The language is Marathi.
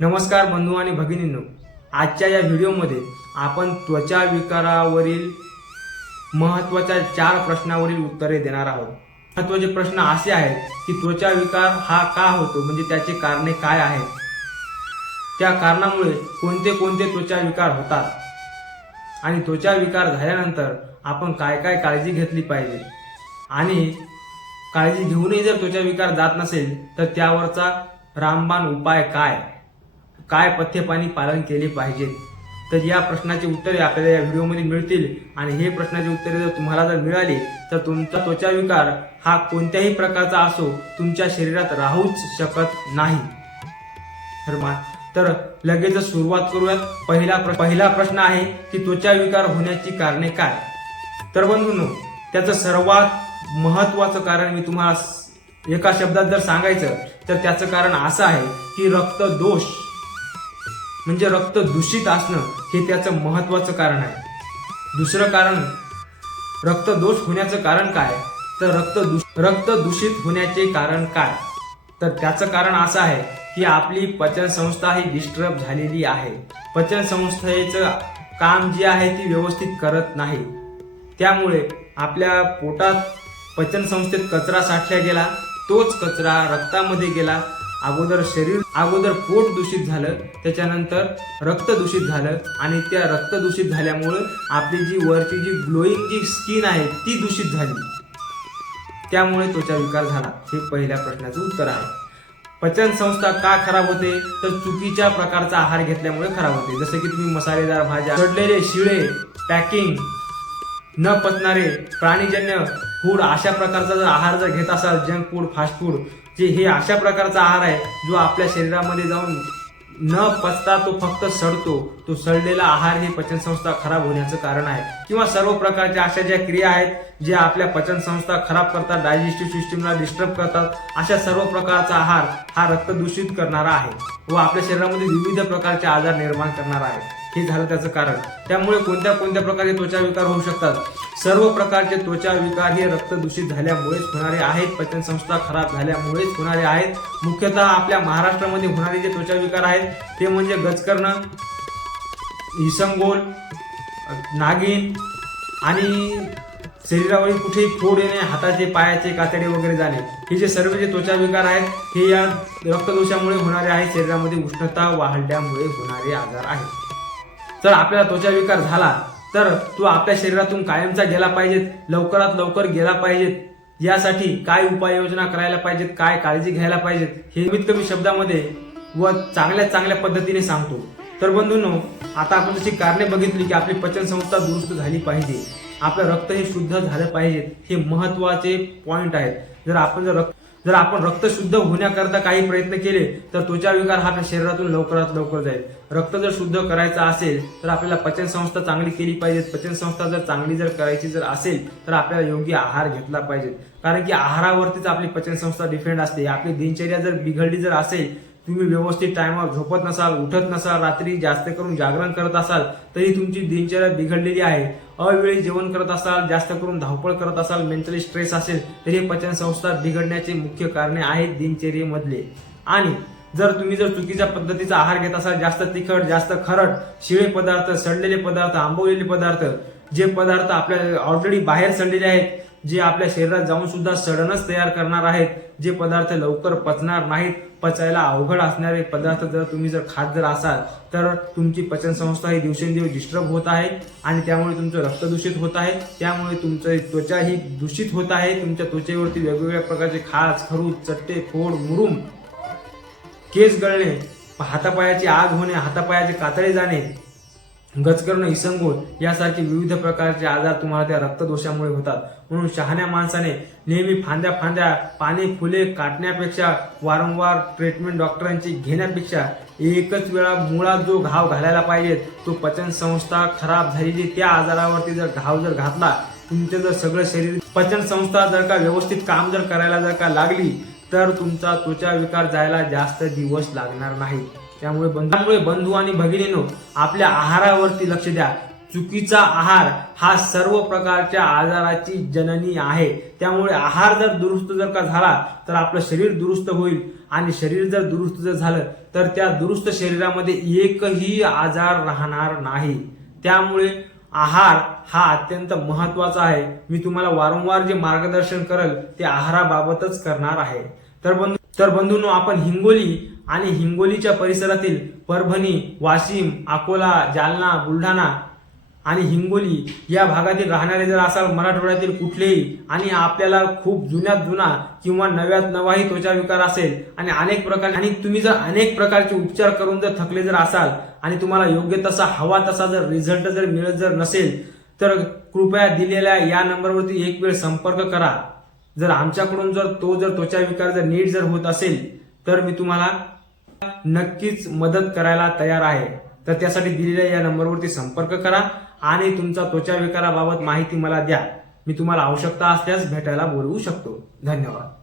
नमस्कार बंधू आणि भगिनींनो, आजच्या या व्हिडिओमध्ये आपण त्वचा विकारावरील महत्त्वाच्या 4 प्रश्नावरील उत्तरे देणार आहोत। महत्त्वाचे प्रश्न असे आहेत की त्वचा विकार हा का होतो, म्हणजे त्याची कारणे काय आहेत, त्या कारणामुळे कोणते कोणते त्वचा विकार होतात आणि त्वचा विकार झाल्यानंतर आपण काय काय काळजी घेतली पाहिजे आणि काळजी घेऊनही जर त्वचा विकार जात नसेल तर त्यावरचा रामबाण उपाय काय पथ्यपाणी पालन केले पाहिजे। तर या प्रश्नाची उत्तरे आपल्याला या व्हिडिओमध्ये मिळतील आणि हे प्रश्नाची उत्तरे जर तुम्हाला जर मिळाली तर तुमचा त्वचा विकार हा कोणत्याही प्रकारचा असो तुमच्या शरीरात राहूच शकत नाही। तर लगेच सुरुवात करूयात। पहिला प्रश्न आहे की त्वचा विकार होण्याची कारणे काय। तर बंधूंनो, त्याचं सर्वात महत्त्वाचं कारण मी तुम्हाला एका शब्दात जर सांगायचं तर त्याचं कारण असं आहे की रक्तदोष, म्हणजे रक्त दूषित असणं हे त्याचं महत्त्वाचं कारण आहे। दुसरं कारण, रक्तदोष होण्याचं कारण काय, तर रक्त दूषित होण्याचे कारण काय, तर त्याचं कारण असं आहे की आपली पचन संस्था ही डिस्टर्ब झालेली आहे। पचन संस्थेचं काम जे आहे ती व्यवस्थित करत नाही, त्यामुळे आपल्या पोटात पचन संस्थेत कचरा साठला गेला, तोच कचरा रक्तामध्ये गेला। अगोदर पोट दूषित झालं, त्याच्यानंतर रक्त दूषित झालं आणि त्या रक्त दूषित झाल्यामुळे आपली जी वरची जी ग्लोईंग जी स्किन आहे ती दूषित झाली, त्यामुळे त्वचा विकार झाला। हे पहिल्या प्रश्नाचं उत्तर आहे। पचन संस्था का खराब होते, तर चुकीच्या प्रकारचा आहार घेतल्यामुळे खराब होते। जसं की तुम्ही मसालेदार भाज्या, सडलेले शिळे, पॅकिंग न पचणारे प्राणीजन्य फूड अशा प्रकारचा जर आहार जर घेत असाल, जंक फूड, फास्ट फूड, जे हे अशा प्रकारचा आहार आहे जो आपल्या शरीरामध्ये जाऊन न पचता तो फक्त सडतो, तो सडलेला आहार हे पचन संस्था खराब होण्याचं कारण आहे। किंवा सर्व प्रकारच्या अशा ज्या क्रिया आहेत जे आपल्या पचन संस्था खराब करतात, डायजेस्टिव्ह सिस्टीमला डिस्टर्ब करतात, अशा सर्व प्रकारचा आहार हा रक्त दूषित करणारा आहे व आपल्या शरीरामध्ये विविध प्रकारचे आजार निर्माण करणारा आहे। हे झालं त्याचं कारण। त्यामुळे कोणत्या कोणत्या प्रकारचे त्वचा विकार होऊ शकतात, सर्व प्रकारचे त्वचा विकार हे रक्त दूषित झाल्यामुळेच होणारे आहेत, पचन संस्था खराब झाल्यामुळेच होणारे आहेत। मुख्यतः आपल्या महाराष्ट्रामध्ये होणारे जे त्वचा विकार आहेत ते म्हणजे गजकर्ण, इसंगोल, नागिन आणि शरीरावरील कुठेही फोड येणे, हाताचे पायाचे कातडे वगैरे जाणे, हे जे सर्व जे त्वचा विकार आहेत हे या रक्तदोषामुळे होणारे आहेत। शरीरामध्ये उष्णता वाढल्यामुळे होणारे आजार आहेत। जर आपल्याला त्वचा विकार झाला तर तो आपल्या शरीरातून कायमचा गेला पाहिजेत, लवकरात लवकर गेला पाहिजेत, यासाठी काय उपाययोजना करायला पाहिजेत, काय काळजी घ्यायला पाहिजेत, हे कमीत कमी शब्दामध्ये व चांगल्या पद्धतीने सांगतो। तर बंधूंनो, आता आपण जशी कारणे बघितली की आपली पचन संस्था दुरुस्त झाली पाहिजे, आपलं रक्त हे शुद्ध झालं पाहिजे, हे महत्त्वाचे पॉइंट आहेत। जर आपण रक्त शुद्ध होण्याकरता काही प्रयत्न केले तर त्वचा विकार हा आपल्या शरीरातून लवकरात लवकर जाईल। रक्त जर शुद्ध करायचं असेल तर आपल्याला पचन संस्था चांगली केली पाहिजे। पचन संस्था जर चांगली जर करायची जर असेल तर आपल्याला योग्य आहार घेतला पाहिजे, कारण की आहारावरतीच आपली पचन संस्था डिपेंड असते। आपली दिनचर्या जर बिघडली जर असेल, तुम्ही व्यवस्थित टाइमवर झोपत नसाल, उठत नसाल, रात्री जास्त करून जागरण करत असाल तरी तुमची दिनचर्या बिघडलेली आहे, अवेळी जेवण करत असाल, जास्त करून धावपळ करत असाल, मेंटली स्ट्रेस असेल, तर हे पचन संस्था बिघडण्याचे मुख्य कारणे आहेत दिनचर्येमधले। आणि जर तुम्ही चुकीच्या पद्धतीचा आहार घेत असाल, जास्त तिखट, जास्त खरट, शिळे पदार्थ, सडलेले पदार्थ, आंबवलेले पदार्थ, जे पदार्थ आपल्या ऑलरेडी बाहेर सडलेले आहेत, जे आपल्या शरीरात जाऊन सुद्धा सडणच तयार करणार आहेत, जे पदार्थ लवकर पचणार नाहीत, पचायला अवघड असणारे पदार्थ जर तुम्ही खात असाल तर तुमची पचन संस्था ही दिवसेंदिवस डिस्टर्ब होत आहे आणि त्यामुळे तुमचं रक्त दूषित होत आहे, त्यामुळे तुमचं त्वचा ही दूषित होत आहे। तुमच्या त्वचेवरती वेगवेगळ्या प्रकारचे खाज, खरूज, चट्टे, फोड, मुरुम, केस गळणे, हातापायाची आग होणे, हातापायाचे कातडे जाणे, गजकर्ण, इसंगोल यासारखे विविध प्रकारचे आजार तुम्हाला त्या रक्तदोषामुळे होतात। म्हणून शहाण्या माणसाने नेहमी फांद्या पाने फुले काटण्यापेक्षा, वारंवार ट्रीटमेंट डॉक्टरांची घेण्यापेक्षा एकच वेळा मुळात जो घाव घालायला पाहिजे, तो पचन संस्था खराब झालेली त्या आजारावरती जर घाव जर घातला, तुमचं जर सगळं शरीर पचन संस्था जर का व्यवस्थित काम जर करायला जर का लागली तर तुमचा त्वचा विकार जायला जास्त दिवस लागणार नाही। त्यामुळे बंधू आणि भगिनींनो, आपल्या आहारावरती लक्ष द्या। चुकीचा आहार हा सर्व प्रकारच्या आजाराची जननी आहे. त्यामुळे आहार जर दुरुस्त जर का झाला तर आपलं शरीर दुरुस्त होईल आणि शरीर जर दुरुस्त जर झालं तर त्या दुरुस्त शरीरामध्ये एकही आजार राहणार नाही. त्यामुळे आहार हा अत्यंत महत्वाचा आहे. मी तुम्हाला वारंवार जे मार्गदर्शन करेल ते आहाराबाबतच करणार आहे. तर बंधूंनो, आपण हिंगोली आणि हिंगोलीच्या परिसरातील परभणी, वाशिम, अकोला, जालना, बुलढाणा आणि हिंगोली या भागातील राहणारे जर असाल, मराठवाड्यातील कुठलेही, आणि आपल्याला खूप जुन्यात जुना किंवा नव्यात नवाही त्वचा विकार असेल आणि तुम्ही जर अनेक प्रकारचे उपचार करून जर थकले जर असाल आणि तुम्हाला योग्य तसा हवा तसा जर रिझल्ट जर मिळत जर नसेल तर कृपया दिलेल्या या नंबरवरती एक वेळ संपर्क करा. जर आमच्याकडून जर त्वचा विकार जर नीट जर होत असेल तर मी तुम्हाला नक्कीच मदत करायला तयार आहे. तर त्यासाठी दिलेल्या या नंबरवरती संपर्क करा आणि तुमचा त्वचा विकाराबाबत माहिती मला द्या. मी तुम्हाला आवश्यकता असल्यास भेटायला बोलवू शकतो. धन्यवाद.